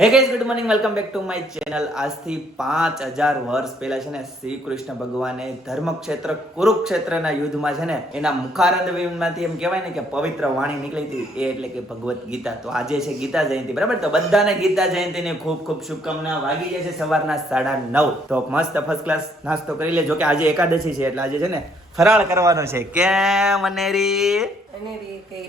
Hey guys, good morning, welcome back to my channel. આજથી 5000 વર્ષ પહેલા છે ને શ્રી કૃષ્ણ ભગવાને ધર્મક્ષેત્ર કુરુક્ષેત્રના યુદ્ધમાં છે ને એના મુખારંધમાંથી એમ કહેવાય ને કે પવિત્ર વાણી નીકળી હતી, એ એટલે કે ભગવત ગીતા. તો આજે છે ગીતા જયંતિ, બરાબર? તો બધાને ગીતા જયંતિની ખૂબ ખૂબ શુભકામના. વાગી જાય છે સવારના 9:30. તો મસ્ત ફર્સ્ટ ક્લાસ નાસ્તો કરી લેજો કે આજે એકાદશી છે એટલે આજે છે ને ફરાળ કરવાનો છે. કેમ અનેરી?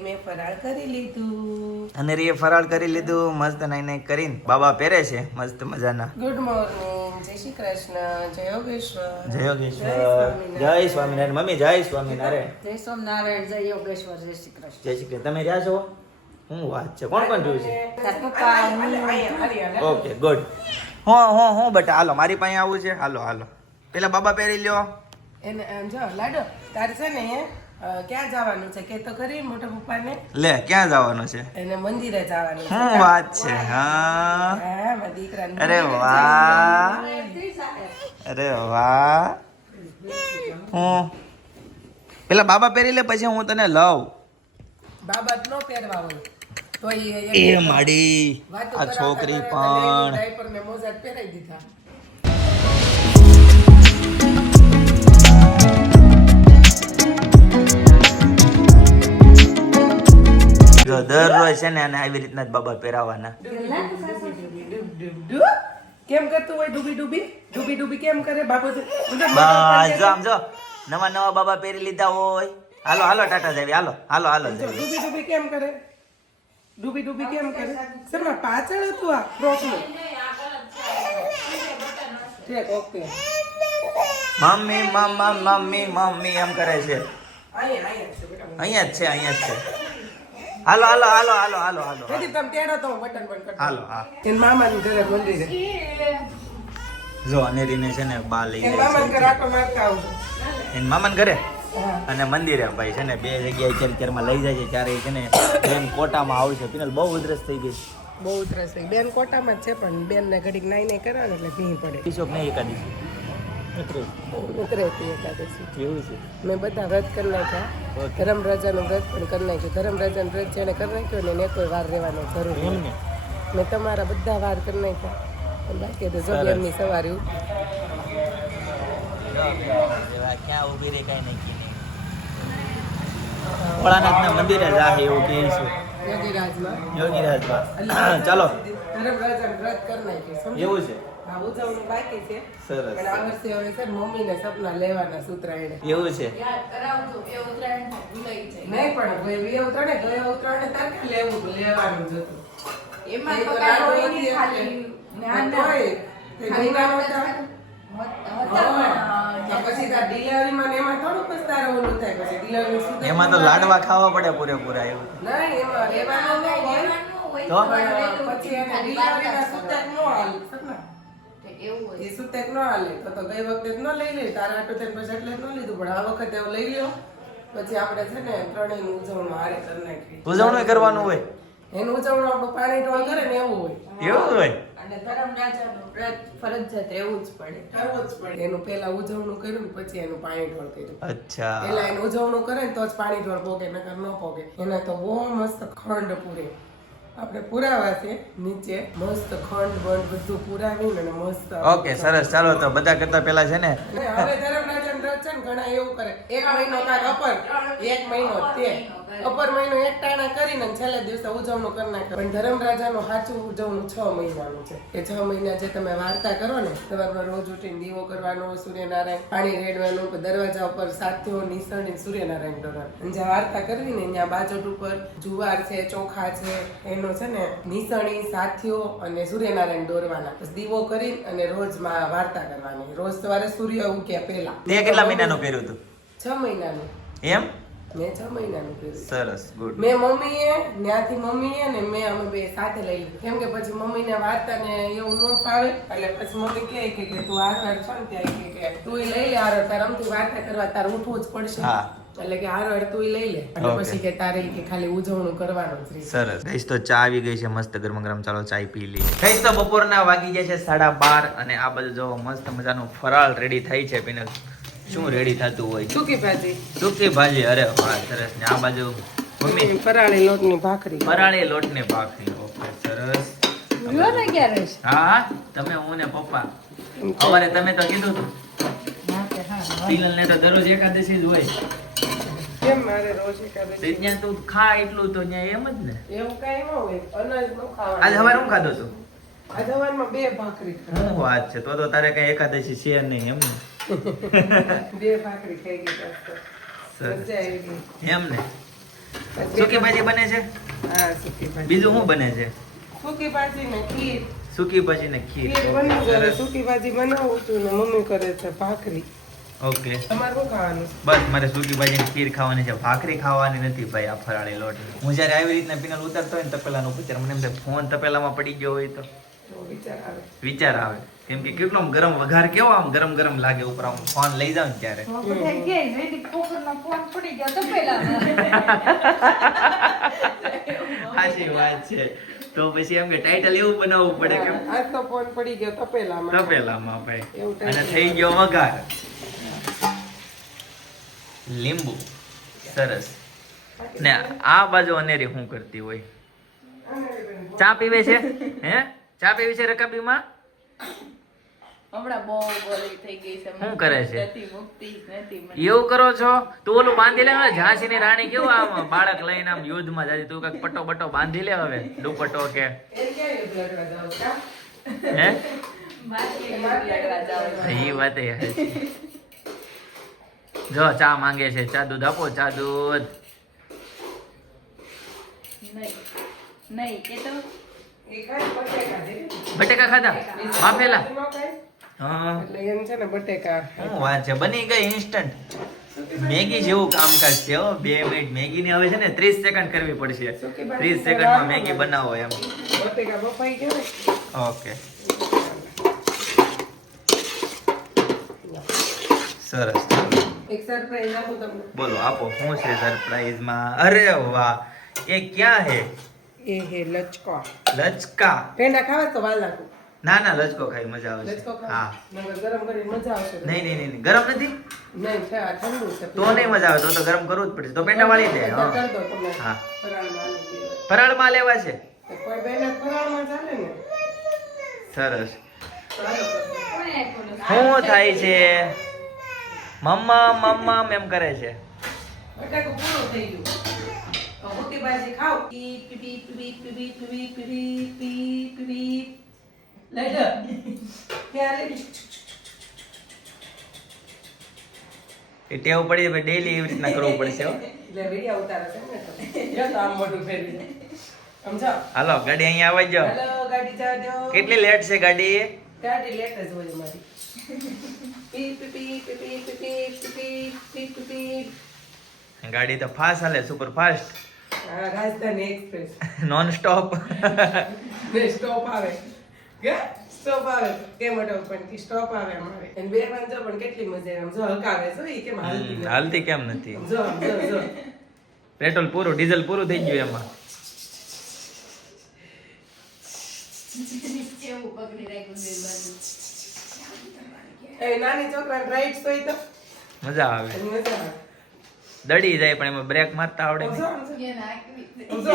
મેં ફરાળ કરી લીધું. અનેરીએ ફરાળ કરી લીધું. મસ્ત નાઈ કરીને બાબા પહેરે છે મસ્ત મજાના. ગુડ મોર્નિંગ, જય શ્રી કૃષ્ણ, જય યોગેશ્વર. જય યોગેશ્વર, જય સ્વામિનારાયણ. મમ્મી જય સ્વામિનારાયણ. જય સોમનારાયણ, જય યોગેશ્વર, જય શ્રી કૃષ્ણ. જય શ્રી કૃષ્ણ. તમે રહ્યા છો? હું વાત છે, કોણ કોણ જોયું છે? તાર પપ્પા, ઓકે, ગુડ. હું બટા હાલો, મારી પાસે આવું છે. હાલો હાલો, પેલા બાબા પહેરી લ્યો. એને જો લાડો, તારે છે ને ક્યાં જવાનું છે કે તો ખરી મોટા પપ્પાને? લે, ક્યાં જવાનું છે? એને મંદિરે જવાનું છે. શું વાત છે? હા, હા, મારા દીકરાને અરે મંદિરે વાહ, જવાનું. અરે વાહ. હું પેલા બાબા પહેરી લે, પછી હું તને લઉં. બાબા જ નો પહેરવા હોય તો એ માડી આ છોકરી પણ ડાયપર ને મોજા પહેરાઈ દીધા. જો દરરોજ છે ને અને આવી રીતના જ બાબા પહેરાવાના. કેમ કરતું હોય ડૂબી ડૂબી ડૂબી ડૂબી કેમ કરે બાબા? બસ જો આમ જો નવા નવા બાબા પહેરી લીધા હોય. હાલો હાલો ટાટા જાવી, હાલો હાલો હાલો જાવી. ડૂબી ડૂબી કેમ કરે? ડૂબી ડૂબી કેમ કરે? સર પાછળ હતું આ ફ્રોક નું. ઠીક, ઓકે. મમ્મી મમ્મા મમ્મી મમ્મી એમ કરે છે. અહીંયા છે બેટા. અહીંયા જ છે. હાલો હાલો હાલો હાલો હાલો હાલો તેથી તમે તેડો તો હું બટન બંધ કરી હાલો. હા, દઉં. એન મામાનું ઘરે મંદિરે. જો અનેરીને છે ને બા લઈ એન જાય મામાને છે ઘરે આટો મારતા આવજો. એન મામાને ઘરે હા. અને મંદિરે. ભાઈ છે ને બે જગ્યાએ ક્યારમાં લઈ જાય છે. ત્યારે એ છે ને બેન કોટામાં આવશે. પિનલ બહુ ઉધરસ થઈ ગઈ. બહુ ઉતરસ થઈ. બેન કોટામાં જ છે પણ બેન ને ઘડીક નાઈ નહીં કરવાનું એટલે ભીં પડે. ઈશોક નહીં એકાદશી ઉતરે હતી એકાદશી. એવું છે. મેં બધા વ્રત કરી નાખ્યા. ધર્મ રાજાનું વ્રત પણ કરી નાખ્યું. ધર્મ રાજાનું વ્રત જેને કરી નાખ્યું ને એને કોઈ વાર રહેવાનો જરૂર એમ નહીં. ને? મેં તમારા બધા વાર કરી નાખ્યા. પણ બાકી તો જો સરસ. બેનની સવારે ક્યાં ઊભી રહી કઈ નક્કી નહીં. ભોળાનાથના મંદિરે જાહે એવું કહે છે યોગીરાજમાં યોગીરાજમાં. ચાલો, ધર્મ રાજાનું વ્રત કરી નાખ્યું. સમજ્યા? એવું છે. હા, ઉજવણી બાકી છે. સરસ. પણ આ વર્ષે હવે છે ને મમ્મીને સપના લેવાના સૂત્રાયણે. એવું છે. નહીં પણ બે ઉત્તરાયણે ગયા ઉત્તરાયણે તાર કે લેવું લેવાનું જ હતું. એમાં એ તો તો કાંઈ લાડુ હોય નથી નહીં, ખાલી એટલે. ના, ના. તોય તે ખાલી ગંગાનો હતા હતા. પણ, તો પછી તાર ડિલિવરીમાં ને એમાં થોડું પછી તારે ઓલું થાય. પછી ડિલિવરી શું થાય? એમાં તો લાડવા ખાવા પડે પૂરેપૂરા. એવું નહીં, એમાં રહેવાનું ન હોય. તો? પણ પછી એને ડિલિવરીના સૂતક ન હાલે. સપના. એવું હોય. એ સૂતક ન હાલે તો ગઈ વખતે જ ન લઈ લે. તારા હાટુ થઈને પછી એટલે જ ન લીધું. પણ આ વખતે હવે લઈ લ્યો. પછી આપણે છે ને ત્રણેયનું ઉજવણું હારે કરી નાખીએ. ઉજવણું કરવાનું હોય. એનું ઉજવણું આપણું પાણી ઢોળ કરે ને એવું હોય. એવું હોય. અને ધર્મ રાજાનું વ્રત ફરજિયાત રહેવું જ પડે. કરવું જ પડે. એનું પહેલા ઉજવણું કર્યું ને પછી એનું પાણી ઢોળ કર્યું. અચ્છા. પેલા એનું ઉજવણું કરે ને તો જ પાણી ઢોળ પોગે, નકર ન પોગે. એના તો બહુ મસ્ત ખંડ પૂરે. આપણે પુરાવા છે નીચે મસ્ત ખંડ બંડ બધું પુરાવીને અને મસ્ત. ઓકે, સરસ. ચાલો, તો બધા કરતા પેલા છે ને ને હવે ધર્મરાજન વ્રત છે ને ઘણા એવું કરે. એક મહિનો કાંક અપર, એક મહિનો તે અપર મહિનો એક ટાણા કરીને છેલ્લે દિવસે ઉજવણું કરી નાખે. પણ ધર્મરાજાનું સાચું ઉજવણું 6 મહિનાનું છે. એ 6 મહિના જે તમે વાર્તા કરો ને, સવારમાં રોજ ઉઠીને દીવો કરવાનો, સૂર્યનારાયણ પાણી રેડવાનું, દરવાજા ઉપર સાથીઓ નિસરણી સૂર્યનારાયણ કરવાનું. અને જ્યાં વાર્તા કરવી ને ત્યાં બાજોટ ઉપર જુવાર છે, ચોખા છે, એનો છે ને નિસરણી, સાથીઓ અને સૂર્યનારાયણ દોરવાના. પછી દીવો કરી અને રોજ વાર્તા કરવાની. રોજ સવારે સૂર્ય ઉગ્યા પહેલા. તે કેટલા મહિનાનું કર્યું હતું? 6 મહિનાનું. એમ? મેં 6 મહિનાનું કર્યું. સરસ, ગુડ. મેં મમ્મીએ ત્યાંથી મમ્મીએ ને મેં અમે બે સાથે લઈ લીધું. કેમ કે પછી મમ્મીને વાર્તા ને એવું ન ફાવે એટલે પછી મમ્મી કહે કે તું આગળ છો ને ત્યાં કે તું લઈ લે આરો, તારે આમથી વાર્તા કરવા તારે ઉઠવું જ પડશે. હા. એટલે કે આરો તું લઈ લે. એટલે Okay. પછી કે તારે કે ખાલી ઉજવણું કરવાનું જ રહે. સરસ. ગઈશ તો ચા આવી ગઈ છે મસ્ત ગરમ ગરમ. ચાલો ચાય પી લઈએ. ગઈશ તો બપોરના વાગી જાય છે 12:30 અને આ બધું જો મસ્ત મજાનું ફરાળ રેડી થઈ છે. પિનલ, શું રેડી થતું હોય? સૂકી ભાજી. સૂકી ભાજી. અરે વાહ, સરસ. ને આ બાજુ મમ્મી ફરાળી લોટની ભાખરી. ફરાળી લોટની ભાખરી. ઓકે, સરસ. લ્યો ને ક્યારે છે? હા તમે હું ને પપ્પા સવારે તમે તો કીધું હતું હા કે હા પિનલ ને તો દરરોજ એકાદશી જ હોય કેમ મારે રોજ એકાદશી? તો ત્યાં તું ખા એટલું તો ત્યાં એમ જ ને એવું કાંઈ ન હોય અનાજ નો ખાવાનું. આજ સવારે હું ખાધો છું આજ સવારમાં 2 ભાખરી ખાધી. હું વાત છે તો તારે કઈ એકાદશી છે નહીં એમ ને 2 ભાખરી ખાઈ ગઈ બસ. સરસ. મજા આવી ગઈ. એમ ને સૂકી ભાજી બને છે હા સૂકી ભાજી. બીજું શું બને છે સૂકી ભાજી ને ખીર. સૂકી ભાજી ને ખીર ખીર બની જાય. સૂકી ભાજી બનાવું છું ને મમ્મી કરે છે ભાખરી. ઓકે તમારે શું ખાવાનું? બસ મારે સૂકી ભાજી ને ખીર ખાવાની છે ભાખરી ખાવાની નથી ભાઈ આ ફરાળી લોટ હું જ્યારે આવી રીતના પિનલ ઉતરતો હોય ને તપેલાનો પૂછે મને એમ થાય ફોન તપેલામાં પડી ગયો હોય તો એવો વિચાર આવે. વિચાર આવે કેમ કે કેટલો આમ ગરમ વઘાર કેવો આમ ગરમ ગરમ લાગે ઉપર આમ ફોન લઈ જાવ ને ત્યારે બધા કે વેદી પોખરનો ફોન પડી ગયો તો પેલા સાચી વાત છે તો પછી એમ કે ટાઇટલ એવું બનાવવું પડે કે આજ તો ફોન પડી ગયો તપેલામાં. તપેલામાં ભાઈ એવું અને title. થઈ ગયો વઘાર લીંબુ સરસ ને આ બાજુ અનેરી શું કરતી હોય ચા પીવે છે હે ચા પીવી છે રકાબીમાં હમણાં બહુ બોલી થઈ ગઈ છે શું કરે છે? નથી મુક્તિ નથી મને. એવું કરો છો તું ઓલું બાંધી લે હવે ઝાંસીની રાણી કેવું આમ બાળક લઈને આમ યુદ્ધમાં જાય તું કઈક પટ્ટો બટ્ટો બાંધી લે હવે દુપટ્ટો કે એ ક્યાં યુદ્ધ લડવા જાવ કા? હે મારી એક લડવા જાવ એ વાત એ હાચી. જો ચા માંગે છે ચા દૂધ આપો ચા દૂધ નહીં નહીં એ તો એ કાંઈ બટેકા છે. બટેકા ખાધા બાફેલા ન ખાય? હા એટલે એમ છે ને બટેકા. શું વાત છે બની ગઈ ઇન્સ્ટન્ટ મેગી જેવું કામકાજ છે હો 2 મિનિટ મેગી ની હવે છે ને 30 સેકન્ડ કરવી પડશે 30 સેકન્ડમાં મેગી બનાવો એમ બટેકા બફાઈ ગયા ને? ઓકે સરસ એક સરપ્રાઈઝ આપું તમને. બોલો આપો શું છે સરપ્રાઈઝ માં અરે વાહ એ ક્યાં હે એ હે લચકો. લચકા પેંડા ખાવા તો વાલ નાખું. ના ના લચકો ખાઈ મજા આવશે લચકો હા ખાવા નકર ગરમ કરીને મજા આવશે. નહીં નહીં નહીં ગરમ નથી નહીં ઠંડુ છે. તો નહીં મજા આવે તો ગરમ કરવું જ પડશે તો પેંડા વાળી દે હા કરી દો તમે. હા ફરાળમાં આલી દેવાય. ફરાળમાં લેવા છે તો કોઈ બેને ફરાળમાં ચાલે ને. સરસ ચાલો તો. કોણે આપ્યું? શું થાય છે મમ્મા મમ્મા એમ કરે છે બટાકું પૂરું થઈ ગયું. તો મોટી ભાજી ખાઓ. પી પી પી પી પી પી પી પી પી પી. લઈ લો. ક્યાં લે? એ ટેવ પડી ભાઈ ડેલી એવી રીતના કરવું પડશે હો એટલે વિડિયા ઉતારે છે ને તો. જો તો આમ મોઢું ફેરવી દે. સમજાવ. હાલો ગાડી અહીંયા આવવા જાઓ હાલો ગાડી જવા દો. કેટલી લેટ છે ગાડી ગાડી લેટ જ હોય મારી. પી પી પી પી પી પી પી પી પી પી પી. ગાડી તો ફાસ્ટ હાલે સુપર ફાસ્ટ હા રાજધાની એક્સપ્રેસ. નોન સ્ટોપ ને સ્ટોપ આવે કે સ્ટોપ આવે કેમ અટક પણ કે સ્ટોપ આવે અમારે અને બે વાંચો પણ કેટલી મજા આવે આમ જો હકાવે છો ઈ કેમ હાલતી નથી. હાલતી કેમ નથી આમ જો આમ જો જો પેટ્રોલ પૂરું ડીઝલ પૂરું થઈ ગયું એમાં એવું પકડી રાખ્યું બે બાજુ. એ નાની છોકરાને રાઈટ્સ હોય તો મજા આવે એની મજા આવે. દડી જાય પણ એમાં બ્રેક મારતા આવડે આમ નહીં જો આમ જો. એને આકવી છે. આમ જો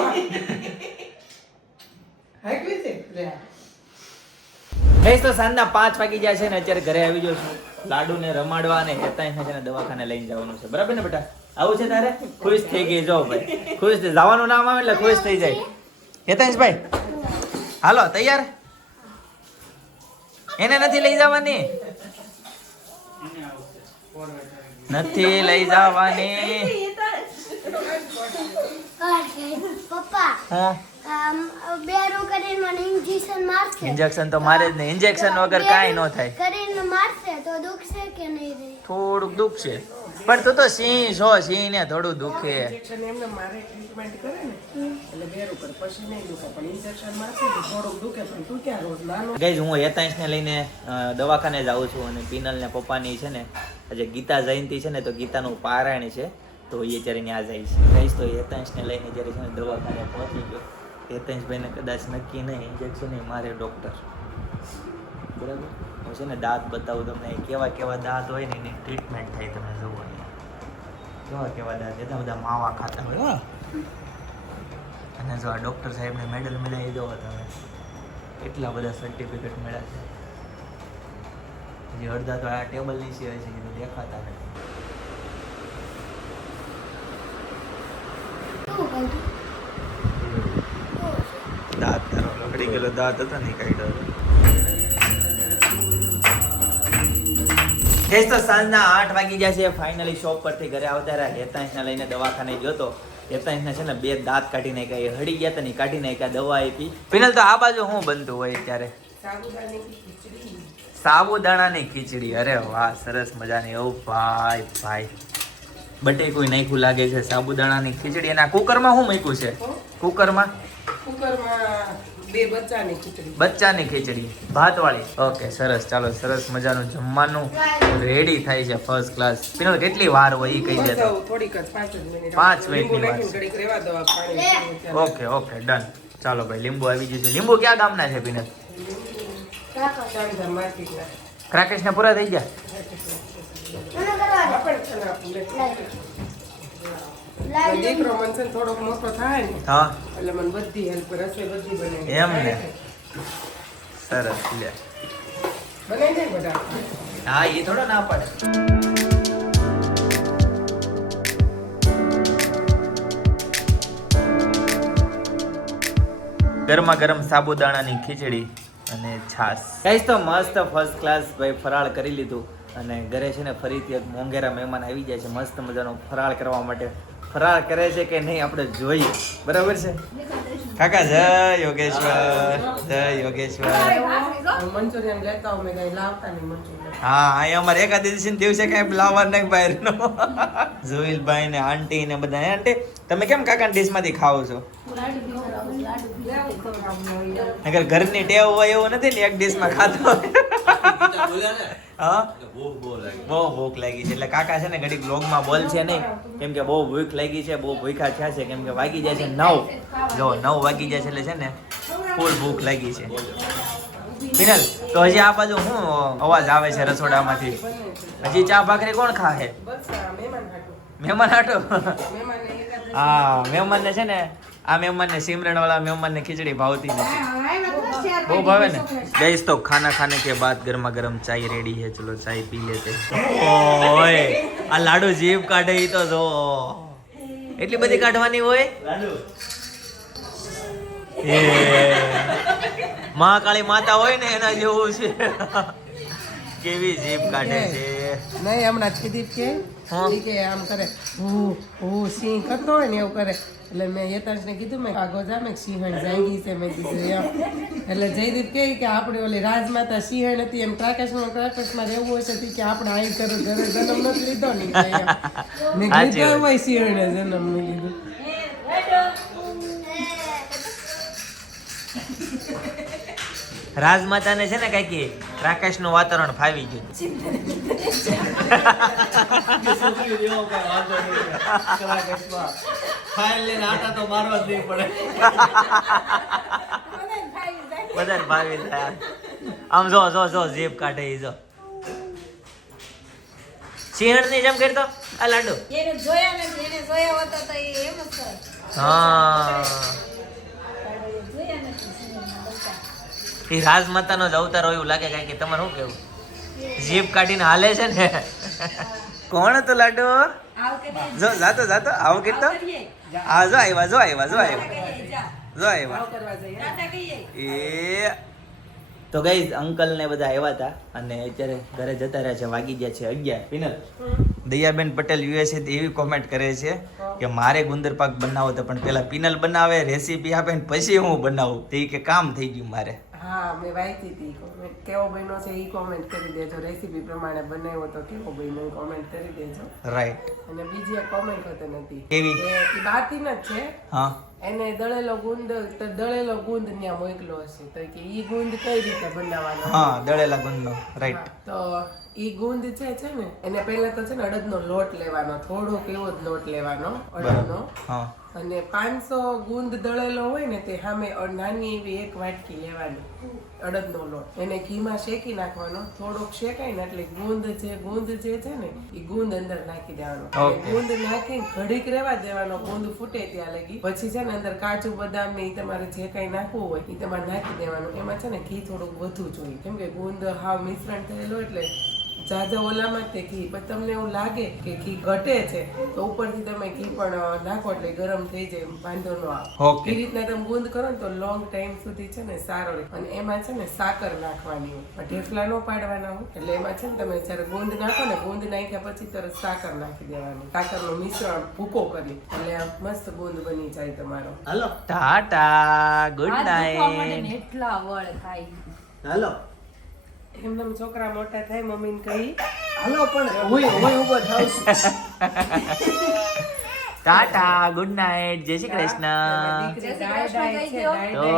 હાકવી છે લે ગઈસ તો સાંજના 5 વાગી જાય છે ને અત્યારે ઘરે આવી ગયો છું લાડુ ને રમાડવા અને હેતાંશ છે ને દવાખાને લઈને જવાનું છે બરાબર ને બેટા આવું છે તારે ખુશ થઈ ગઈ જો ભાઈ ખુશ થઈ જવાનું નામ આવે એટલે ખુશ થઈ જાય હેતાંશભાઈ હાલો તૈયાર એને નથી લઈ જવાની નથી લઈ જવાની પપ્પા હું બેરું કરીને મને ઇન્જેક્શન મારશે ઇન્જેક્શન તો મારે જ નહીં ઇન્જેક્શન વગર કાંઈ ન થાય કરીને મારશે તો દુખશે કે નહીં રે થોડુંક દુખશે પણ તું તો સિંહ છો સિંહ ને થોડું દુખે ઇન્જેક્શન એમને મારે ટ્રીટમેન્ટ કરે ને એટલે બેરું કરે પછી નહીં દુખે પણ ઇન્જેક્શન મારશે તો થોડુંક દુખે પણ તું ક્યાં રોજ નાનો ગાઈઝ હું હેતાંશને લઈને દવાખાને જાઉં છું અને પિનલ ને પપ્પાની છે ને આજે ગીતા જયંતિ છે ને તો ગીતાનું પારાયણ છે તો એ જ્યારે ત્યાં જાય છે ગાઈઝ તો હેતાંશને લઈને જ્યારે છે ને દવાખાને પહોંચી ગયો હેતાંશભાઈને કદાચ નક્કી નહીં ઇન્જેક્શન નહીં મારે ડૉક્ટર બરાબર હું છે ને દાંત બતાવું તમને કેવા કેવા દાંત હોય ને એની ટ્રીટમેન્ટ થાય તમે જુઓ કેવા કેવા દાંત એટલા બધા માવા ખાતા હોય અને જો આ ડૉક્ટર સાહેબને મેડલ મિલાવી દો તમે એટલા બધા સર્ટિફિકેટ મળ્યા છે. હજી અડધા તો આ ટેબલ ની સિવાય છે કે દેખાતા નથી. શું કહ્યું? દાંત તારો લકડી ગયેલો દાંત હતો ને કાઢ્યો. ગઈસ તો સાંજના 8 વાગી ગયા છે. ફાઇનલી શોપ પરથી ઘરે આવતા રહ્યા. હેતાંશને લઈને દવાખાને ગયો તો. હેતાંશને છે ને 2 દાંત કાઢી નાખ્યા. એ હળી ગયા હતા ને કાઢી નાખ્યા, દવા આપી. પિનલ તો આ બાજુ શું બનતું હોય ત્યારે? સાબુદાણાની ખીચડી. અરે વાહ, સરસ મજાની. ઓ ભાઈ ભાઈ, બટેકું નાખ્યું લાગે છે. સાબુદાણાની ખીચડી. એના કુકરમાં શું મૂક્યું છે? કુકરમાં 2 બચ્ચાની ખીચડી. બચ્ચાની ખીચડી ભાતવાળી. ઓકે, સરસ. ચાલો, સરસ મજાનું જમવાનું રેડી થાય છે ફર્સ્ટ ક્લાસ. પિનલ કેટલી વાર હોય એ કહી દે તો. થોડીક જ 5 મિનિટ. 5 મિનિટની વાર છે. ઘડીક રહેવા દો આ પાણી. Okay okay, done. ચાલો ભાઈ, લીંબુ આવી જશે. લીંબુ ક્યાં ગામના છે પિનલ? ચાવીધામ માર્કેટના. ક્રાકેશને પૂરા થઈ ગયા? મને કરવા દે. આપણે છે ને આપણે લાવી દે. દીકરો મને છે ને થોડોક મોટો થાય ને હા, એટલે મને બધી હેલ્પ રસોઈ બધી બનાવી એમ ને. સરસ. લે, બનાવી દે બધા. હા, એ થોડો ના પડે. ગરમા ગરમ સાબુદાણાની ખીચડી અને છાસ. ગાઈસ તો મસ્ત ફર્સ્ટ ક્લાસ ભાઈ ફરાળ કરી લીધું અને ઘરે છે ને ફરીથી એક મોંઘેરા મહેમાન આવી જાય છે મસ્ત મજાનો ફરાળ કરવા માટે. ફરાળ કરે છે કે નહીં આપણે જોઈએ, બરાબર છે કાકા? જય યોગેશ્વર, જય યોગેશ્વર. મંચુરિયન લેતા આવું મેં કઈ લાવતા નહીં મંચુરિયન. હા, અહીંયા અમારે એકાદશી દિવસે કઈ લાવવા નહીં બહારનો. જોઈલભાઈ ને આંટી ને બધા. આંટી તમે કેમ કાકા ડીશમાંથી ખાઓ છો? નકર ઘરની ટેવ હોય એવું નથી ને એક ડીશમાં ખાતો હોય. હા, બહુ ભૂખ લાગી છે એટલે કાકા છે ને ઘડીક વ્લોગમાં બોલ છે નહીં, કેમ કે બહુ ભૂખ લાગી છે, બહુ ભૂખ્યા થયા છે. કેમ કે વાગી જાય છે 9. જો 9 વાગી જાય છે એટલે છે ને ફૂલ ભૂખ લાગી છે. પિનલ, તો હજી આ બાજુ શું અવાજ આવે છે રસોડામાંથી? હજી ચા ભાખરી કોણ ખાહે? બસ આ મહેમાન હાટું. મહેમાન હાટો? મહેમાનને એકાદશી હા, મહેમાનને છે ને આ મહેમાનને સિમરણ વાળા મહેમાનને ખીચડી ભાવતી નથી. બહુ ભાવે ને. ગઈસ તો ખાના ખાને કે બાદ ગરમા ગરમ ચાય રેડી है. चलो चाय पी लेते. ઓય, આ લાડુ જીભ કાઢે ઈ તો જો. એટલી બધી કાઢવાની હોય? એ મહાકાળી માતા હોય ને એના જેવું છે. કેવી જીભ કાઢે છે. નહીં હમણાં જ કીધી કે હા. ઈ કે આમ કરે હું સિંહ કરતો હોય ને એવું કરે. એટલે મેં યતાંશને કીધું મેં આગો જા મેં સિંહણ જાંગી છે મેં કીધું એમ. એટલે જયદીપ કહે કે આપણે ઓલી રાજમાતા સિંહણ હતી એમ ક્રાકેશમાં રહેવું હોય છે કે આપણે અહીં ઘરે જન્મ નથી લીધો ને કે એમ. મેં સાચી કીધું વાત. હોય સિંહણે જન્મ નહીં લીધો. રાજમાતાને છે ને કઈ રાકેશ નું વાતાવરણ ફાવી ગયું. બધાને ફાવી જાય. આમ જો જો જો જીભ કાઢે ઈ જો. સિંહણ ની જેમ કરતો આ લાડુ. એને જોયા નથી, એને જોયા હોત તો એ એમ જ કરે. હા, જોયા નથી સિંહણના બચ્ચા. એ રાજમાતાનો જ અવતાર હોય એવું લાગે. કાંઈ કે તમારે શું કેવું? જીભ કાઢીને હાલે છે ને. કોણ હતો લાડુ? આવ કે નહીં? જો જાતો જાતો આવો કીધો. કરીએ. આ જો આવ્યા, જો આવ્યા, જો આવ્યા, કહીએ, જા. જો આવ્યા. આવું કરવા જઈએ. ટાટા કહીએ. એ તો ગાઈઝ અંકલ ને બધા આવ્યા હતા અને અત્યારે ઘરે જતા રહ્યા છે. વાગી ગયા છે 11. પિનલ, દયાબેન પટેલ યુએસએ એવી કોમેન્ટ કરે છે કે મારે ગુંદર પાક બનાવો તો પણ પેલા પિનલ બનાવે, રેસીપી આપે ને પછી હું બનાવું. તો ઈ કે કામ થઈ ગયું મારે. હા મેં વાંચી હતી કોમેન્ટ કેવો બન્યો છે એ કોમેન્ટ કરી દેજો. રેસીપી પ્રમાણે બનાવ્યો તો કેવો બન્યો કોમેન્ટ કરી દેજો. રાઈટ. અને બીજી એક કોમેન્ટ હતી નથી કેવી? એ બાતીન જ છે. હા, એને દળેલો ગુંદ ત્યાં મોકલો હશે તો કે ઈ ગુંદ કઈ રીતે બનાવવાનો. હા, દળેલા ગુંદનો. રાઈટ. તો ઈ ગુંદ છે ને એને પહેલા તો છે ને અડદનો લોટ લેવાનો, થોડોક એવો જ લોટ લેવાનો અડદનો. હા, અને 500 ગુંદ દળેલો હોય ને તે સામે નાની એવી એક વાટકી લેવાની અડદનો લોટ એને ઘીમાં શેકી નાખવાનો થોડોક શેકાય ને એટલે ગુંદ જે છે ને એ ગુંદ અંદર નાખી દેવાનો Okay. ગુંદ નાખીને ઘડીક રહેવા દેવાનો ગુંદ ફૂટે ત્યાં લગી પછી છે ને અંદર કાજુ બદામ ને ઈ તમારે જે કઈ નાખવું હોય એ તમારે નાખી દેવાનું એમાં છે ને ઘી થોડુંક વધુ જોઈએ કેમ કે ગુંદ હાવ મિશ્રણ થયેલું એટલે જાજા ઓલામાં તે ઘી પણ તમને એવું લાગે કે ઘી ઘટે છે તો ઉપરથી તમે ઘી પણ નાખો એટલે ગરમ થઈ જાય વાંધો ન આવે Okay. એ રીતના તમે ગુંદ કરો ને તો લોંગ ટાઈમ સુધી છે ને સારો રહે અને એમાં છે ને સાકર નાખવાની હોય ઢેફલા નો પાડવાના હોય એટલે એમાં છે ને તમે જ્યારે ગુંદ નાખો ને ગુંદ નાખ્યા પછી તરત સાકર નાખી દેવાની સાકરનું મિશ્રણ ભૂકો કરી એટલે આ મસ્ત ગુંદ બની જાય તમારો હાલો ટાટા ગુડ હાથ દુખવા માંડે નાઇટ ને એટલા વળ થાય. હાલો એમને છોકરા મોટા થાય મમ્મીને કહી હાલો પણ હું ઉભો થાઉં છું. ટાટા ગુડ નાઇટ જય શ્રી કૃષ્ણ દીકરી જય ડાય શ્રી ડાય છે, કૃષ્ણ ડાય તો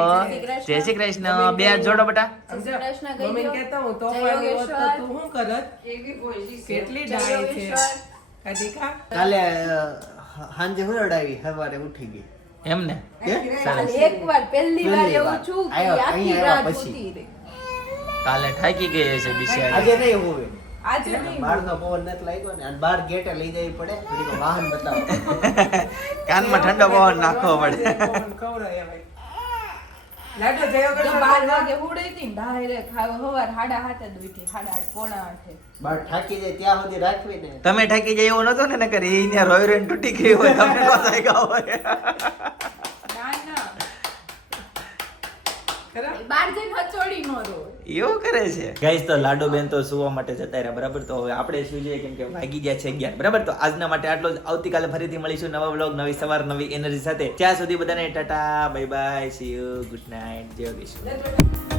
ડાય છે. જય શ્રી કૃષ્ણ બે હાથ જોડો બેટા જય શ્રી કૃષ્ણ કહી મમ્મીને દો. કહેતા હું જય તોફાની હોત તો યોગેશ્વર. તું શું કરત કેટલી જય ડાય છે યોગેશ્વર. કાઢીકા કાલે સાંજે હુરડાવી સવારે ઉઠી ગઈ એમ ને કાલે એકવાર પહેલી વાર પહેલી એવું વાર. છું કે આવ્યા, આખી અહીંયા રાત આવ્યા પછી. સૂતી રહી. કાલે થાકી ગઈ હશે બિચારી આજે નહીં હોવે આજે નહીં બહારનો પવન નથી લાગ્યો ને અને બહાર ગેટે લઈ જવી પડે થોડીક વાહન બતાવો કાનમાં ઠંડો પવન નાખવો પડે ખવડાય હવે. લાડો જયો તો કરશો 12 વાગે હુડે હતી ને ડાયરેક્ટ ખાવ સવાર 7:30 જ ઉઠી 8:30 પોણા 8. બહાર થાકી જાય ત્યાં સુધી રાખવી ને તમે થાકી જાય એવું નતો ને નકર એ ત્યાં રોઈ રોઈને તૂટી ગઈ હોય તમને નો થાક્યા હોય ના ના ખરા? બાર જઈને હચોડી નો રો. એવું કરે છે ગાઈસ તો લાડો બેન તો સુવા માટે જતા રહ્યા બરાબર તો હવે આપણે સુઈ જઈએ કેમ કે વાગી ગયા છે 11 બરાબર તો આજના માટે આટલો જ આવતીકાલે ફરીથી મળીશું નવા વ્લોગ નવી સવાર નવી એનર્જી સાથે ત્યાં સુધી બધાને Tata bye bye see you good night જય યોગેશ્વર